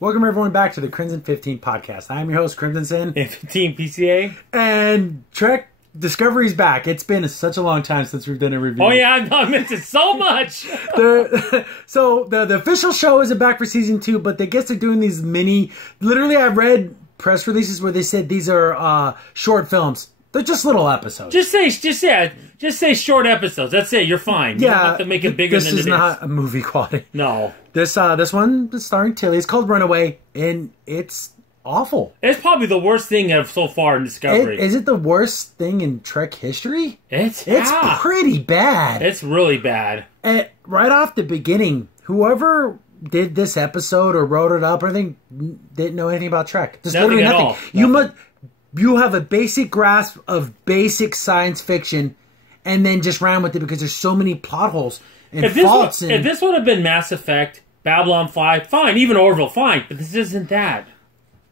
Welcome everyone back to the Crimson 15 podcast. I'm your host, Crimson Sin. And 15 PCA. And Trek Discovery's back. It's been such a long time since we've done a review. Oh yeah, I missed it so much. So the official show isn't back for season 2, but I guess they're doing these mini... Literally, I read press releases where they said these are short films. They're just little episodes. Just say short episodes. That's it. You're fine. You don't have to make it bigger than it is. This is not a movie quality. No. This one is starring Tilly. It's called Runaway, and it's awful. It's probably the worst thing so far in Discovery. Is it the worst thing in Trek history? It's pretty bad. It's really bad. And right off the beginning, whoever did this episode or wrote it up or anything didn't know anything about Trek. Just nothing literally nothing. All. You have a basic grasp of basic science fiction, and then just ran with it because there's so many plot holes and faults. If this would have been Mass Effect, Babylon 5, fine. Even Orville, fine. But this isn't that.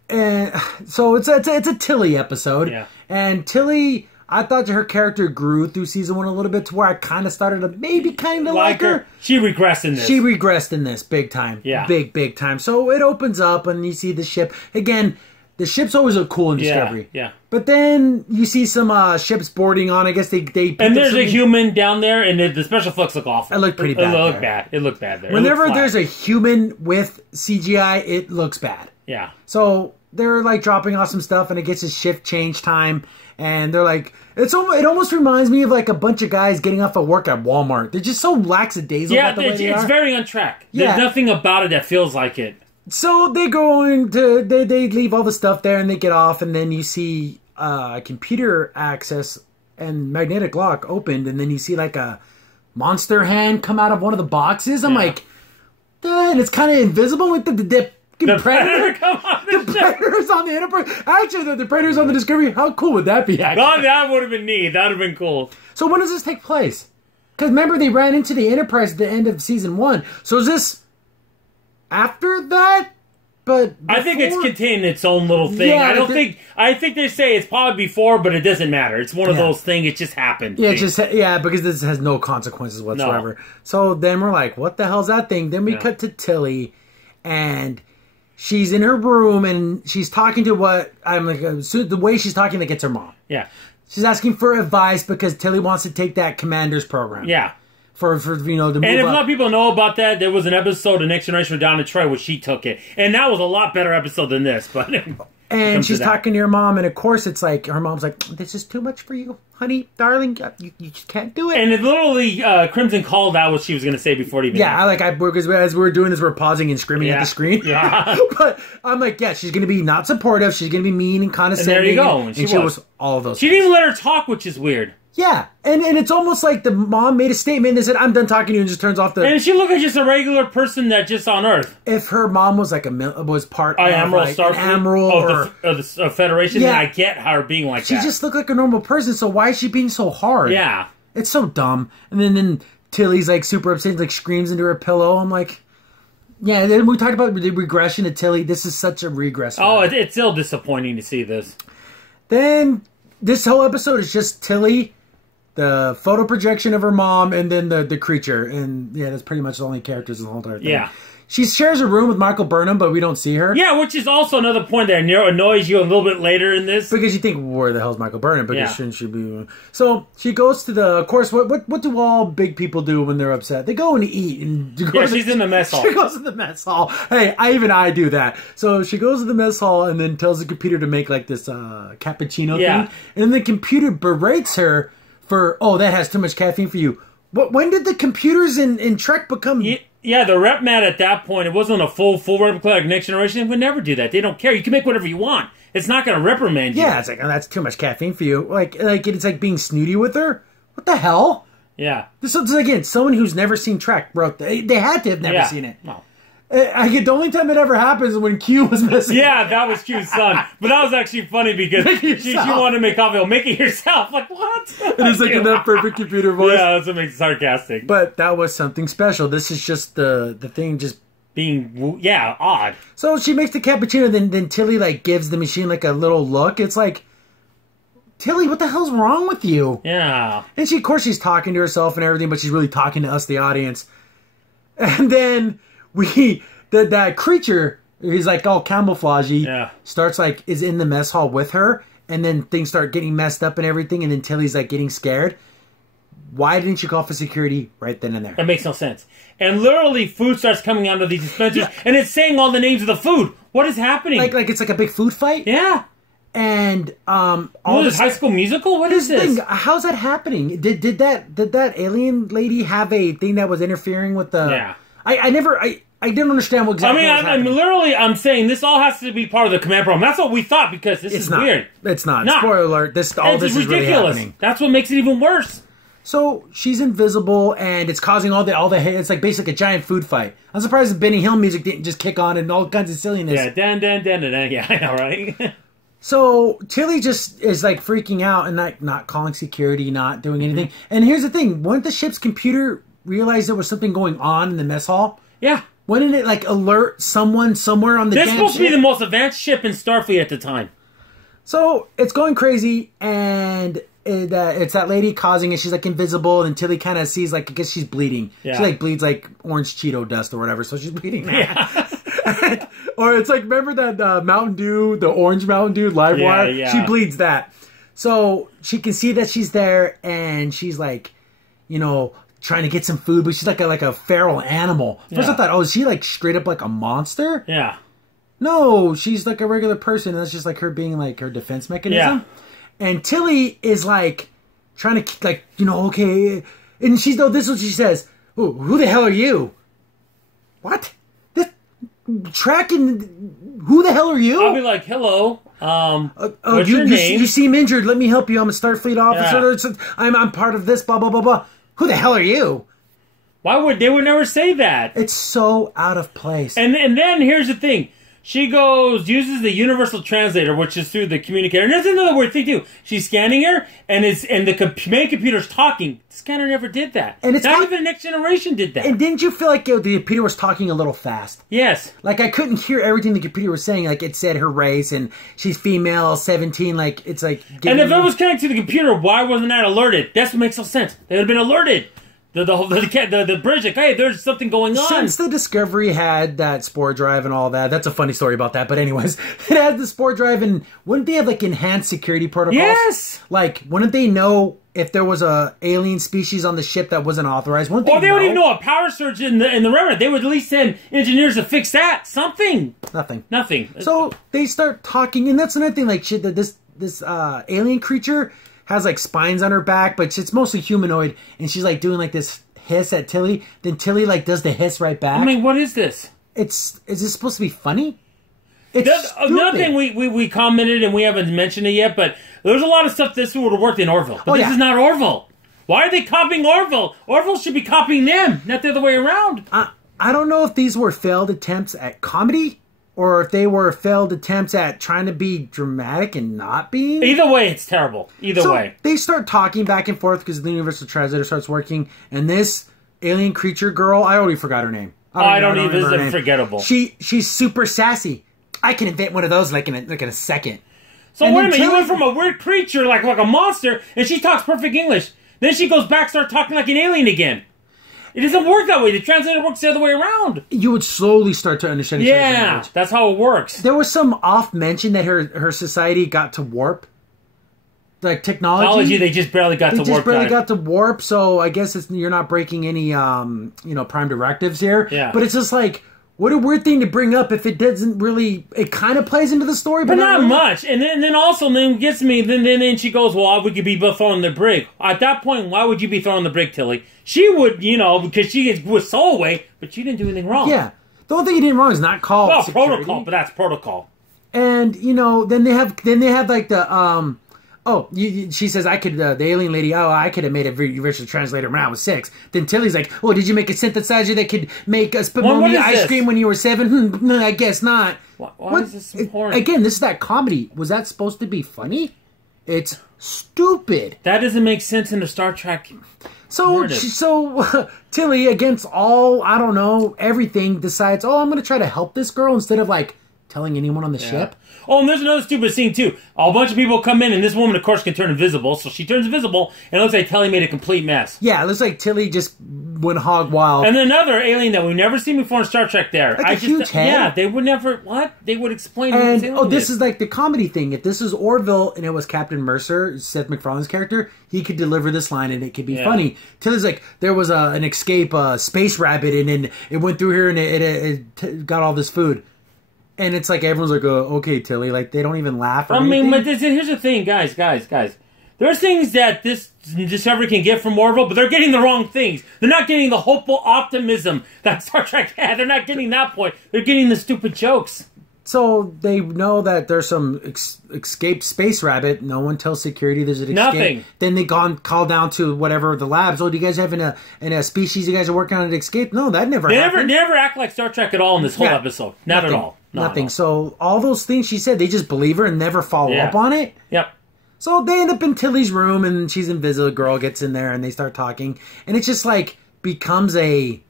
And so it's a Tilly episode. Yeah. And Tilly, I thought her character grew through season 1 a little bit to where I kind of started to maybe kind of like her. She regressed in this. She regressed in this big time. Yeah. Big time. So it opens up and you see the ship. Again, the ships always look cool in Discovery. Yeah. But then you see some ships boarding on. I guess they and there's a human down there, and the special effects look awful. It looked pretty bad. It looked bad there. Whenever there's a human with CGI, it looks bad. Yeah. So they're like dropping off some stuff, and it gets a shift change time, and they're like, it almost reminds me of like a bunch of guys getting off of work at Walmart. They're just so lackadaisical about the way they are. It's very on track. There's nothing about it that feels like it. So they go into they leave all the stuff there and they get off, and then you see computer access and magnetic lock opened, and then you see like a monster hand come out of one of the boxes. I'm like, and it's kind of invisible with the Predator. The Predator's on the Enterprise. Actually, the Predator's on the Discovery. How cool would that be? Actually, oh, that would have been neat. That would have been cool. So when does this take place? Because remember, they ran into the Enterprise at the end of season 1. So is this after that? But before? I think it's contained in its own little thing. Yeah, I think they say it's probably before, but it doesn't matter. It's one of those things. It just happened. Yeah, because this has no consequences whatsoever. No. So then we're like, what the hell's that thing? Then we cut to Tilly, and she's in her room, and she's talking to the way she's talking, that gets her mom. Yeah, she's asking for advice because Tilly wants to take that commander's program. Yeah. For to move up. And if a lot of people know about that, there was an episode of Next Generation with Don and Troy where she took it. And that was a lot better episode than this. But and she's talking to her mom, and of course it's like, her mom's like, this is too much for you, honey, darling. You just can't do it. And it literally, Crimson called out what she was going to say before it even happened. Because as we were doing this, we're pausing and screaming at the screen. Yeah. But I'm like, she's going to be not supportive. She's going to be mean and condescending. And there you go. And she was all of those She didn't even let her talk, which is weird. Yeah, and it's almost like the mom made a statement and said, I'm done talking to you, and just turns off the... And she looked like just a regular person that just on Earth. If her mom was like was part of Admiral like Starfleet, an Admiral of the Federation, then I get her being like that. She just looked like a normal person, so why is she being so hard? Yeah. It's so dumb. And then Tilly's like super upset, like screams into her pillow. I'm like... Yeah, then we talked about the regression of Tilly. This is such a regress. Oh, it's still disappointing to see this. Then this whole episode is just Tilly, the photo projection of her mom, and then the creature. And yeah, that's pretty much the only characters in the whole entire thing. Yeah. She shares a room with Michael Burnham, but we don't see her. Yeah, which is also another point that annoys you a little bit later in this. Because you think, where the hell's Michael Burnham? Because shouldn't she be... So she goes to of course, what do all big people do when they're upset? They go and eat. She's in the mess hall. She goes to the mess hall. Hey, I do that. So she goes to the mess hall and then tells the computer to make like this cappuccino thing. And then the computer berates her for, that has too much caffeine for you. When did the computers in Trek become... Yeah, the rep mat at that point, it wasn't a full replica like Next Generation. They would never do that. They don't care. You can make whatever you want. It's not going to reprimand you. Yeah, it's like, that's too much caffeine for you. Like it's like being snooty with her. What the hell? Yeah. This is, again, someone who's never seen Trek wrote... They had to have never seen it. No. The only time it ever happens is when Q was missing. Yeah, that was Q's son. But that was actually funny because she wanted to make coffee. Well, make it yourself. Like, what? It is like in that perfect computer voice. Yeah, that's what makes it sarcastic. But that was something special. This is just the thing just... being, odd. So she makes the cappuccino, then Tilly, like, gives the machine, like, a little look. It's like, Tilly, what the hell's wrong with you? Yeah. And of course, she's talking to herself and everything, but she's really talking to us, the audience. And then... that creature He's like all camouflagey. Yeah. Starts like is in the mess hall with her, and then things start getting messed up and everything, and then Tilly's like getting scared. Why didn't you call for security right then and there? That makes no sense. And literally, food starts coming out of these dispensers, and it's saying all the names of the food. What is happening? Like it's like a big food fight. Yeah. And all this High School Musical. What is this? How's that happening? Did that alien lady have a thing that was interfering with the? Yeah. I didn't understand what exactly. I'm saying this all has to be part of the command program. That's what we thought because this is weird. It's not. Spoiler alert. This is ridiculous. Really happening. That's what makes it even worse. So she's invisible, and it's causing all the hate. It's like basically a giant food fight. I'm surprised the Benny Hill music didn't just kick on and all kinds of silliness. Yeah, dan. Yeah, I know, right? So Tilly just is like freaking out and like not calling security, not doing anything. And here's the thing: wouldn't the ship's computer realize there was something going on in the mess hall? Yeah. Wouldn't it like alert someone somewhere on the? This supposed to be the most advanced ship in Starfleet at the time. So it's going crazy, and it's that lady causing it. She's like invisible, and Tilly kind of sees like I guess she's bleeding. Yeah. She like bleeds like orange Cheeto dust or whatever, so she's bleeding. Yeah. Or it's like remember that Mountain Dew, the orange Mountain Dew live wire. Yeah. She bleeds that, so she can see that she's there, and she's like, trying to get some food, but she's like a feral animal. First I thought, is she like straight up like a monster? Yeah. No, she's like a regular person, and that's just like her being like her defense mechanism. Yeah. And Tilly is like trying to like, okay. And this is what she says. Ooh, who the hell are you? What? This tracking, who the hell are you? I'll be like, hello. What's your name? You seem injured. Let me help you. I'm a Starfleet officer. Yeah. I'm part of this, blah, blah, blah, blah. Who the hell are you? They would never say that. It's so out of place. And then here's the thing. She uses the universal translator, which is through the communicator. And that's another weird thing too. She's scanning her, and the main computer's talking. The scanner never did that. And it's not even Next Generation did that. And didn't you feel like the computer was talking a little fast? Yes. Like I couldn't hear everything the computer was saying. Like it said her race, and she's female, 17. Like it's like. And if it was connected to the computer, why wasn't that alerted? That's what makes no sense. They would have been alerted. The bridge, like, hey, there's something going on. Since the Discovery had that spore drive and all that, that's a funny story about that. But anyways, it had the spore drive, and wouldn't they have like enhanced security protocols? Yes. Like, wouldn't they know if there was a alien species on the ship that wasn't authorized? Wouldn't they? Or they wouldn't even know a power surge in the remnant. They would at least send engineers to fix that. Something. Nothing. So they start talking, and that's another thing. Like, shit, that this alien creature has like spines on her back, but it's mostly humanoid, and she's like doing like this hiss at Tilly. Then Tilly like does the hiss right back. I mean, what is this? Is this supposed to be funny? It's another thing we commented, and we haven't mentioned it yet, but there's a lot of stuff this would have worked in Orville. But this is not Orville. Why are they copying Orville? Orville should be copying them, not the other way around. I don't know if these were failed attempts at comedy, or if they were failed attempts at trying to be dramatic and not being. Either way, it's terrible. Either way. They start talking back and forth because the universal translator starts working. And this alien creature girl, I already forgot her name. I don't even. It's forgettable. She's super sassy. I can invent one of those like in a second. So wait a minute, you went from a weird creature like a monster, and she talks perfect English. Then she goes back, start talking like an alien again. It doesn't work that way. The translator works the other way around. You would slowly start to understand each other's language. Yeah, that's how it works. There was some off mention that her society got to warp. Like technology. They just barely got to warp. So I guess you're not breaking any prime directives here. Yeah. But it's just like, what a weird thing to bring up if it doesn't really. It kind of plays into the story, but not really much. And then also gets me. Then she goes, "Well, we could be throwing the brig." At that point, why would you be throwing the brig, Tilly? She would, because she was Solway, but she didn't do anything wrong. Yeah, the only thing you did wrong is not call security. Protocol, but that's protocol. And then they have like the she says, I could, the alien lady, I could have made a universal translator when I was 6. Then Tilly's like, did you make a synthesizer that could make a spumoni ice cream when you were 7? I guess not. Why is this important? Again, this is that comedy. Was that supposed to be funny? It's stupid. That doesn't make sense in the Star Trek So Tilly, against all, I don't know, everything, decides, I'm going to try to help this girl instead of, like, telling anyone on the ship. Oh, and there's another stupid scene, too. A bunch of people come in, and this woman, of course, can turn invisible. So she turns invisible, and it looks like Tilly made a complete mess. Yeah, it looks like Tilly just went hog wild. And another alien that we've never seen before in Star Trek there. Like a huge head. Yeah, they would never... What? They would explain... And, this is like the comedy thing. If this was Orville and it was Captain Mercer, Seth MacFarlane's character, he could deliver this line and it could be funny. Tilly's like, there was an escape space rabbit and then it went through here and it got all this food. And it's like, everyone's like, okay, Tilly. Like, they don't even laugh or anything. But here's the thing, guys. There's things that this Discovery can get from Orville, but they're getting the wrong things. They're not getting the hopeful optimism that Star Trek had. They're not getting that point. They're getting the stupid jokes. So they know that there's some escaped space rabbit. No one tells security there's an escape. Nothing. Then they call down to whatever the labs. Oh, do you guys have in a species you guys are working on an escape? No, that never happened. They never act like Star Trek at all in this whole episode. Not at all. Nothing. So all those things she said, they just believe her and never follow up on it. Yep. So they end up in Tilly's room and she's invisible. Girl gets in there and they start talking. And it just like becomes a...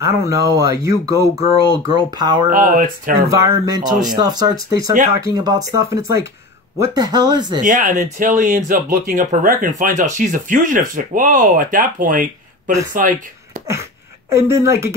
I don't know, you go girl power. Oh, it's terrible. Environmental stuff they start talking about stuff, and it's like, what the hell is this? Yeah, and then Tilly ends up looking up her record and finds out she's a fugitive. She's like, whoa, at that point. But it's like... And then, like, I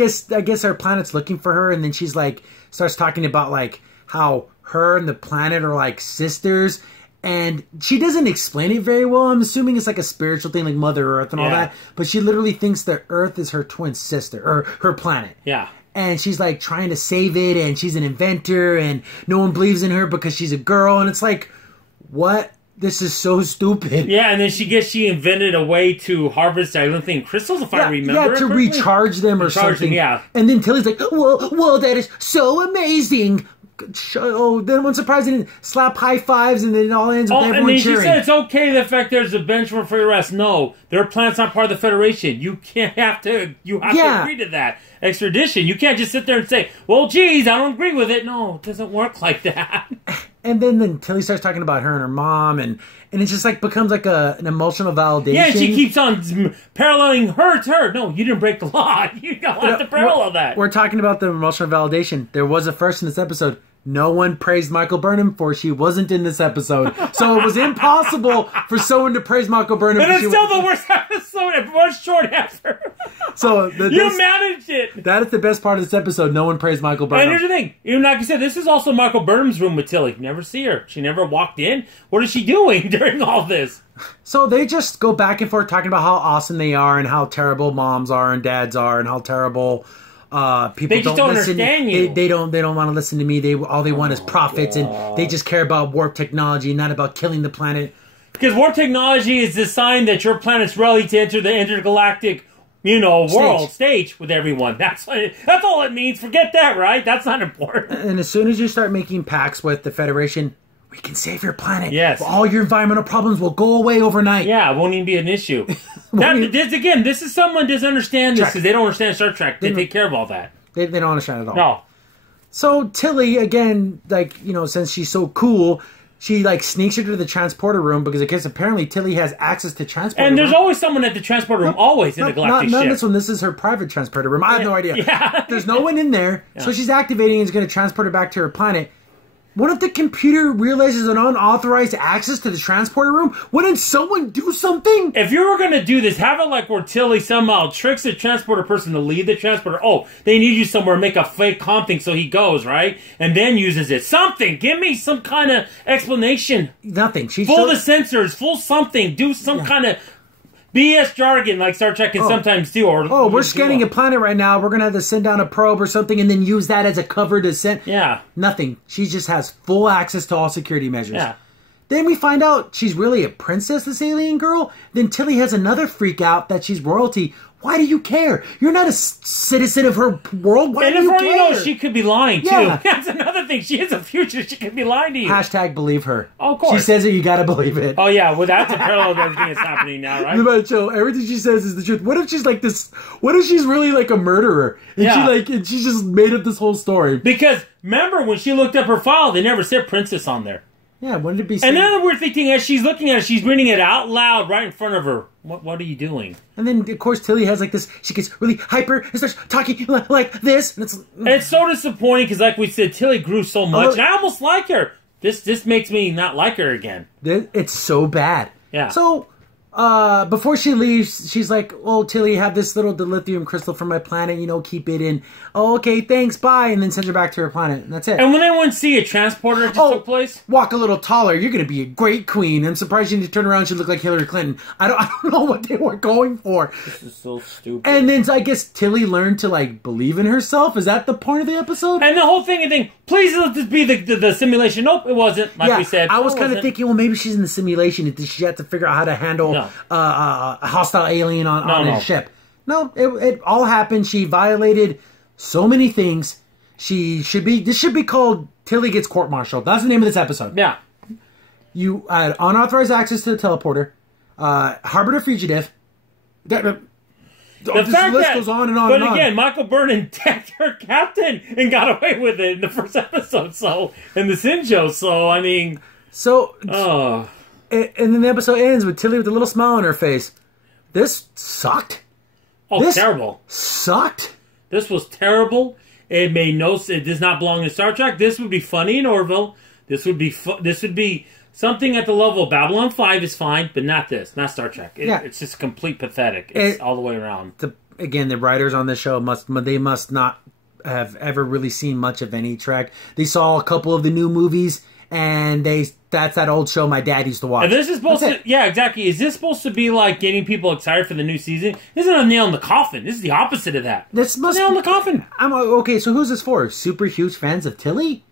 guess our planet's looking for her, and then she's like, starts talking about, like, how her and the planet are, like, sisters. And she doesn't explain it very well. I'm assuming it's like a spiritual thing, like Mother Earth and all that. But she literally thinks that Earth is her twin sister, or her planet. Yeah. And she's like trying to save it, and she's an inventor, and no one believes in her because she's a girl. And it's like, what? This is so stupid. Yeah, and then she invented a way to harvest, I don't think, crystals, if I remember. Yeah, to recharge them or something. Yeah. And then Tilly's like, whoa, that is so amazing. Oh, then one surprise, and slap high fives, and then it all ends with everyone cheering. And then she said it's okay the fact there's a benchmark for your rest. No, their planet's not part of the Federation. You have to agree to that extradition. You can't just sit there and say, well, geez, I don't agree with it. No, it doesn't work like that. And then Tilly starts talking about her and her mom, and it just like becomes like an emotional validation. Yeah, she keeps on paralleling her to her. No, you didn't break the law. You don't have to parallel that. We're talking about the emotional validation. There was a first in this episode. No one praised Michael Burnham for she wasn't in this episode. So it was impossible for someone to praise Michael Burnham. And it's still the worst episode and worst short answer. So you managed it. That is the best part of this episode. No one praised Michael Burnham. And here's the thing. Even like I said, this is also Michael Burnham's room with Tilly. You never see her. She never walked in. What is she doing during all this? So they just go back and forth talking about how awesome they are and how terrible moms are and dads are and how terrible... people they just don't understand you. They don't want to listen to me. All they want is profits, and they just care about warp technology, not about killing the planet. Because warp technology is the sign that your planet's ready to enter the intergalactic, world stage with everyone. That's all it means. Forget that, right? That's not important. And as soon as you start making pacts with the Federation, we can save your planet. Yes. All your environmental problems will go away overnight. Yeah, it won't even be an issue. This is someone doesn't understand this because they don't understand Star Trek. They take care of all that. They don't understand at all. No. So Tilly, again, since she's so cool, she sneaks her to the transporter room because I guess apparently Tilly has access to transporter room. And there's always someone at the transporter room, always in the galactic ship. Not this one. This is her private transporter room. I have no idea. Yeah. There's no one in there. Yeah. So she's activating and is going to transport her back to her planet. What if the computer realizes an unauthorized access to the transporter room? Wouldn't someone do something? If you were going to do this, have it like where Tilly somehow tricks the transporter person to leave the transporter. Oh, they need you somewhere, make a fake comm thing so he goes, right? And then uses it. Something. Give me some kind of explanation. Nothing. Full the sensors. Full something. Do some kind of... BS jargon like Star Trek can sometimes do. We're scanning a planet right now. We're going to have to send down a probe or something and then use that as a cover to send. Yeah. Nothing. She just has full access to all security measures. Yeah. Then we find out she's really a princess, this alien girl. Then Tilly has another freak out that she's royalty. Why do you care? You're not a citizen of her world. Why do you care? And you know, she could be lying, too. Yeah. That's another thing. She is a future. She could be lying to you. #, believe her. Oh, of course. She says it, you gotta believe it. Oh, yeah. Well, that's a parallel to everything that's happening now, right? So everything she says is the truth. What if she's like this... What if she's really like a murderer? And and she just made up this whole story. Because, remember, when she looked up her file, they never said princess on there. Yeah, wouldn't it be... And then the weird thing, as she's looking at it, she's reading it out loud right in front of her. What are you doing? And then, of course, Tilly has this... She gets really hyper and starts talking like this. And it's so disappointing because, like we said, Tilly grew so much. And I almost like her. This makes me not like her again. It's so bad. Yeah. So, before she leaves, she's like, "Oh, Tilly, have this little dilithium crystal from my planet. You know, keep it in. Oh, okay, thanks, bye." And then sends her back to her planet, and that's it. And when anyone see a transporter just took place, walk a little taller. You're gonna be a great queen. I'm surprised you didn't turn around. She looked like Hillary Clinton. I don't know what they were going for. This is so stupid. And then I guess Tilly learned to like believe in herself. Is that the point of the episode? And the whole thing, I think, please let this be the simulation. Nope, it wasn't. Like we said, I was kind of thinking, well, maybe she's in the simulation. She had to figure out how to handle a hostile alien on a ship. No, it all happened. She violated so many things. This should be called Tilly Gets Court-Martialed. That's the name of this episode. Yeah. You had unauthorized access to the teleporter, harbored a fugitive. The fact list that goes on and on. But and again, on. Michael Burnham tagged her captain and got away with it in the first episode. So in the Sin Show. So I mean, and then the episode ends with Tilly with a little smile on her face. This sucked. Oh, this terrible! Sucked. This was terrible. It made no. It does not belong in Star Trek. This would be funny in Orville. This would be something at the level of Babylon 5 is fine, but not this. Not Star Trek. It's just complete pathetic. It's all the way around. The writers on this show must not have ever really seen much of any Trek. They saw a couple of the new movies, and that's that old show my dad used to watch. And this is supposed to, yeah, exactly. Is this supposed to be like getting people excited for the new season? This isn't a nail in the coffin. This is the opposite of that. This must nail in the coffin. Okay, so who's this for? Super huge fans of Tilly?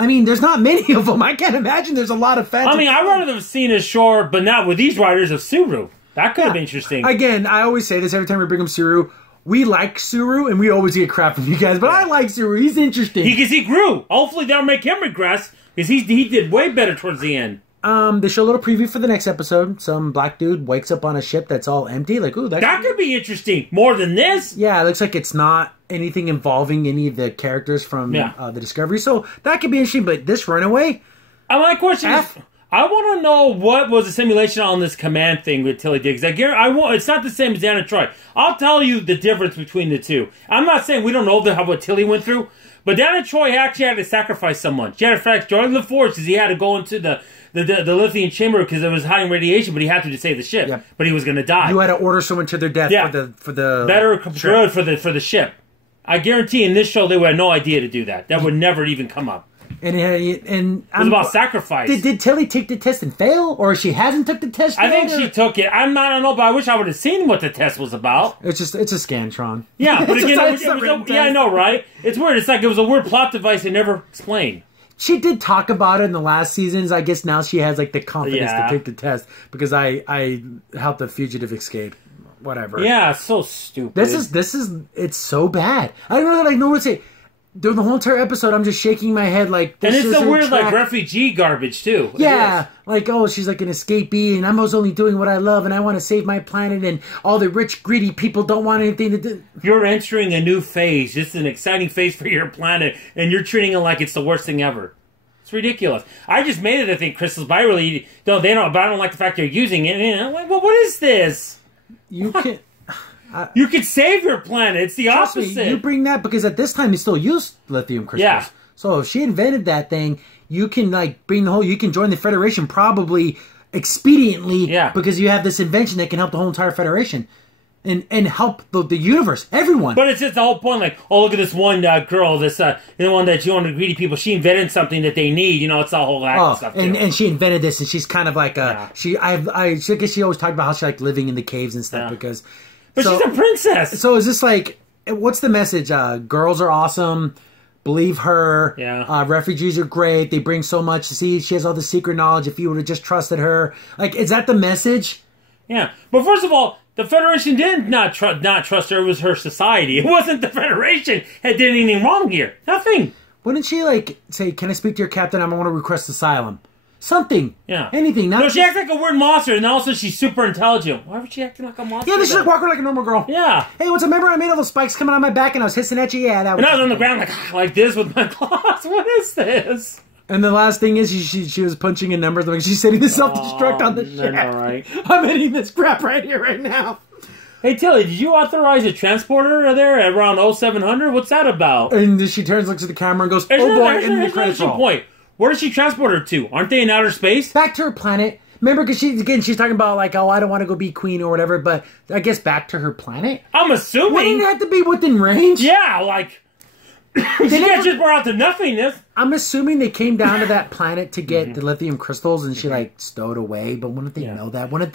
I mean, there's not many of them. I can't imagine there's a lot of fans. I mean, I'd rather have seen a short, but not with these writers of Suru. That could have been interesting. Again, I always say this every time we bring up Suru. We like Suru, and we always get crap from you guys, but I like Suru. He's interesting. Because he grew. Hopefully that'll make him regress, because he did way better towards the end. They show a little preview for the next episode. Some black dude wakes up on a ship that's all empty. Like, ooh, that could be interesting. More than this. Yeah, it looks like it's not anything involving any of the characters from the Discovery. So that could be interesting. But this Runaway, my question is, I want to know what was the simulation on this command thing with Tilly Diggs. It's not the same as Anna Troy. I'll tell you the difference between the two. I'm not saying we don't know what Tilly went through, but Dana Troy actually had to sacrifice someone. She had to sacrifice Jordan LaForge because he had to go into the lithium chamber because it was hiding radiation, but he had to save the ship. Yep. But he was going to die. You had to order someone to their death for the better good for the ship. I guarantee in this show they would have no idea to do that. That would never even come up. And it was about sacrifice. Did Tilly take the test and fail, or she hasn't took the test? I think she took it. I don't know, but I wish I would have seen what the test was about. It's a Scantron. Yeah, but again, I know, right? It's weird. It's like it was a weird plot device they never explained. She did talk about it in the last seasons. I guess now she has like the confidence to take the test because I helped the fugitive escape. Whatever. Yeah, it's so stupid. This is it's so bad. I don't really know what to say. During the whole entire episode, I'm just shaking my head like this. And it's the weird like refugee garbage too. Yeah, like she's like an escapee, and I was only doing what I love, and I want to save my planet, and all the rich, greedy people don't want anything to do. You're entering a new phase. It's an exciting phase for your planet, and you're treating it like it's the worst thing ever. It's ridiculous. I just made it. I think crystals, but I really don't. They don't. But I don't like the fact they're using it. And I'm like, well, what is this? You can. You could save your planet. It's the opposite. Me, you bring that because at this time you still use lithium crystals. Yeah. So if she invented that thing, you can like bring the whole. You can join the Federation probably expediently. Yeah. Because you have this invention that can help the whole entire Federation. And help the universe, everyone. But it's just the whole point, like, oh, look at this one girl, this the one that you want to greedy people. She invented something that they need, it's the whole act stuff. And she invented this, and she's kind of like I guess she always talked about how she liked living in the caves and stuff because. But she's a princess. So is this like, what's the message? Girls are awesome. Believe her. Yeah. Refugees are great. They bring so much. See, she has all the secret knowledge. If you would have just trusted her, like, is that the message? Yeah. But first of all, the Federation did not trust her. It was her society. It wasn't the Federation that did anything wrong here. Nothing. Wouldn't she, like, say, can I speak to your captain? I want to request asylum. Something. Yeah. Anything. No, she acts like a weird monster, and also she's super intelligent. Why was she acting like a monster? Yeah, she's like walking like a normal girl. Yeah. Hey, what's a remember I made all those spikes coming on my back and I was hissing at you? Yeah, that was... And I was on the ground like this with my claws. What is this? And the last thing is she was punching in numbers. Like she's setting the self-destruct on the ship. Right. I'm hitting this crap right here, right now. Hey, Tilly, did you authorize a transporter there at around 0700? What's that about? And she turns, looks at the camera, and goes, "Oh boy!" And the credits roll. Point. Where does she transport her to? Aren't they in outer space? Back to her planet. Remember, because she's talking about like, oh, I don't want to go be queen or whatever, but I guess back to her planet. I'm assuming. Wouldn't it have to be within range? Yeah, like she can't just burn out to nothingness. I'm assuming they came down to that planet to get the lithium crystals, and she like stowed away. But wouldn't they know that? Wouldn't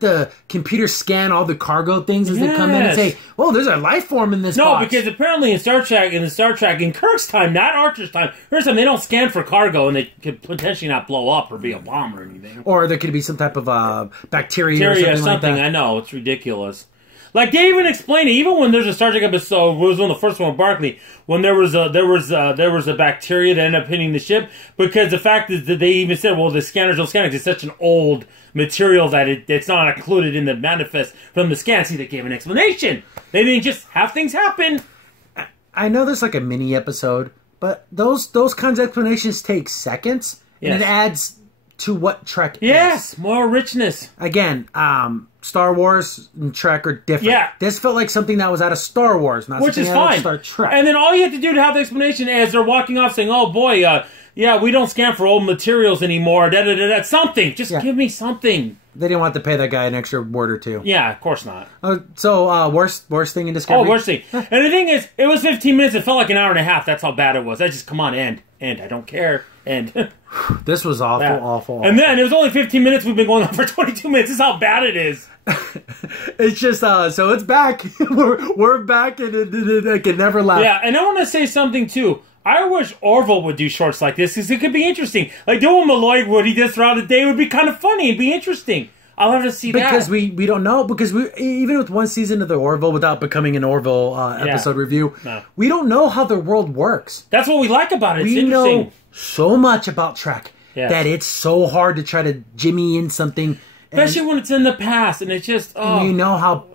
the computer scan all the cargo things as they come in and say, "Oh, there's a life form in this box"? No, because apparently in Star Trek, in Kirk's time, not Archer's time, first time they don't scan for cargo, and they could potentially not blow up or be a bomb or anything. Or there could be some type of bacteria or something like that. I know, it's ridiculous. Like they even explain it, even when there's a Star Trek episode, it was on the first one with Barclay, when there was a bacteria that ended up hitting the ship, because the fact is that they even said, well, the scanners don't scan it. It's such an old material that it's not included in the manifest from the scan. See, they gave an explanation. They didn't just have things happen. I know there's like a mini episode, but those kinds of explanations take seconds, and it adds to what Trek is. Yes, more richness. Again, Star Wars and Trek are different. Yeah. This felt like something that was out of Star Wars, not which something is out fine. of Star Trek. And then all you have to do to have the explanation as they're walking off saying, oh boy, yeah, we don't scan for old materials anymore, da-da-da-da, something. Just give me something. They didn't want to pay that guy an extra word or two. Yeah, of course not. Worst thing in Discovery? Oh, worst thing. And the thing is, it was 15 minutes. It felt like an hour and a half. That's how bad it was. I just, come on, end. I don't care. End. This was awful. And then, it was only 15 minutes. We've been going on for 22 minutes. This is how bad it is. It's just, so it's back. we're back, and it can never last. Yeah, and I want to say something, too. I wish Orville would do shorts like this, because it could be interesting. Like doing Malloy, what he does throughout the day would be kind of funny and be interesting. I'll have to see that. Because we don't know. Because even with one season of the Orville, without becoming an Orville episode review, we don't know how the world works. That's what we like about it. It's interesting. Know so much about Trek that it's so hard to try to jimmy in something. Especially when it's in the past, and it's just, and you know how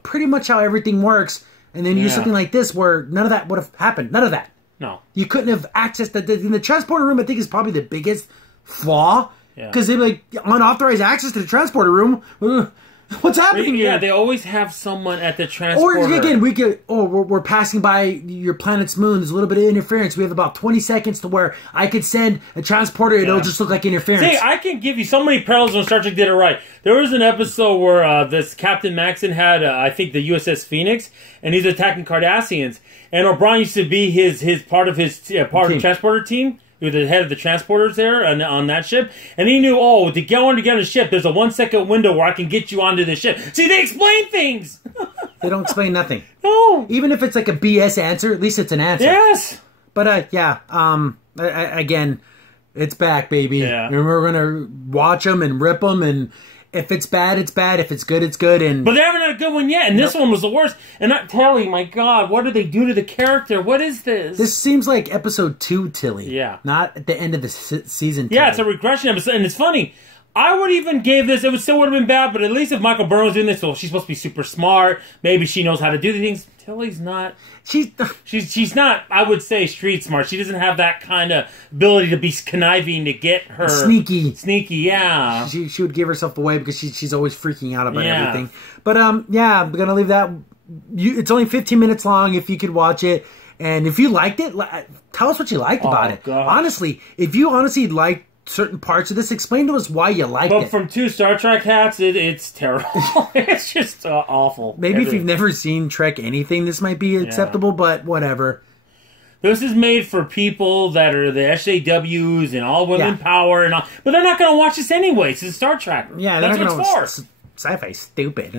everything works, and then you do something like this where none of that would have happened. None of that. No. You couldn't have accessed that. In the transporter room, I think is probably the biggest flaw. Because they like unauthorized access to the transporter room. What's happening here? Yeah, they always have someone at the transporter. Or again, we're passing by your planet's moon. There's a little bit of interference. We have about 20 seconds to where I could send a transporter. It'll just look like interference. See, I can give you so many parallels when Star Trek did it right. There was an episode where this Captain Maxon had, I think, the USS Phoenix, and he's attacking Cardassians. And O'Brien used to be part of the transporter team. He was the head of the transporters there on that ship. And he knew, to get on a ship, there's a 1 second window where I can get you onto the ship. See, they explain things! They don't explain nothing. No. Even if it's like a BS answer, at least it's an answer. Yes! But, again, it's back, baby. Yeah. And we're going to watch them and rip them, and if it's bad, it's bad. If it's good, it's good. But they haven't had a good one yet, and this one was the worst. And not Tilly, my God, what did they do to the character? What is this? This seems like episode 2 Tilly. Yeah. Not at the end of the season. Yeah, it's a regression episode, and it's funny. I would even give this, it still would have been bad, but at least if Michael Byrne was doing this, she's supposed to be super smart. Maybe she knows how to do the things. Tilly's not. She's not, I would say, street smart. She doesn't have that kind of ability to be conniving to get her... Sneaky, yeah. She would give herself away because she's always freaking out about everything. But, I'm going to leave that... It's only 15 minutes long if you could watch it. And if you liked it, tell us what you liked about it. Gosh. Honestly, if you honestly liked certain parts of this, explain to us why you liked it. But from two Star Trek hats, it's terrible. It's just awful. Maybe if you've never seen Trek anything, this might be acceptable, but whatever. This is made for people that are the SJWs and all women power and all, but they're not going to watch this anyways. It's Star Trek. Yeah, that's what it's for. Sci-fi's stupid.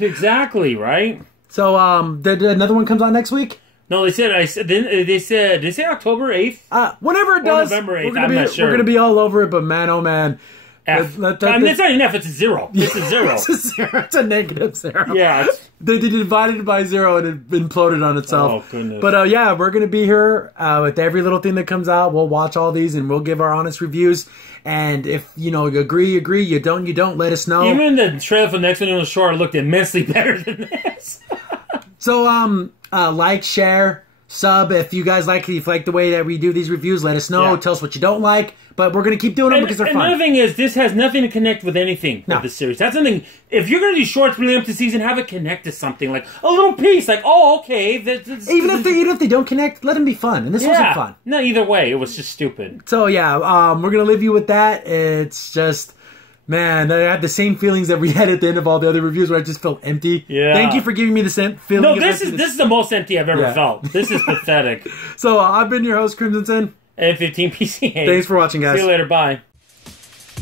Exactly, right? So, another one comes on next week? No, they said did they say October 8th? Whenever it does, November 8th, I'm not sure. We're going to be all over it, but man, oh man. F. It's not even F, it's a 0. It's a 0. It's a 0. It's a negative 0. Yeah. They divided it by 0 and it imploded on itself. Oh, goodness. But we're going to be here with every little thing that comes out. We'll watch all these and we'll give our honest reviews. And if, you agree, you don't, let us know. Even the trailer for the next one on the shore looked immensely better than this. So, like, share, sub. If you guys like the way that we do these reviews, let us know. Yeah. Tell us what you don't like. But we're going to keep doing them because they're fun. Another thing is, this has nothing to connect with anything with the series. That's something, if you're going to do shorts really up to season, have it connect to something. Like a little piece. Like, okay. Even if they don't connect, let them be fun. And this wasn't fun. No, either way. It was just stupid. So, we're going to leave you with that. It's just... Man, I had the same feelings that we had at the end of all the other reviews where I just felt empty. Yeah. Thank you for giving me the same feeling. No, this is the most empty I've ever felt. This is pathetic. So, I've been your host, Crimson Sin. And 15 PCA. Thanks for watching, guys. See you later. Bye.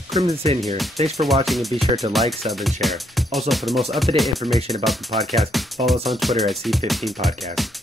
Crimson Sin here. Thanks for watching, and be sure to like, sub, and share. Also, for the most up-to-date information about the podcast, follow us on Twitter at C15 Podcast.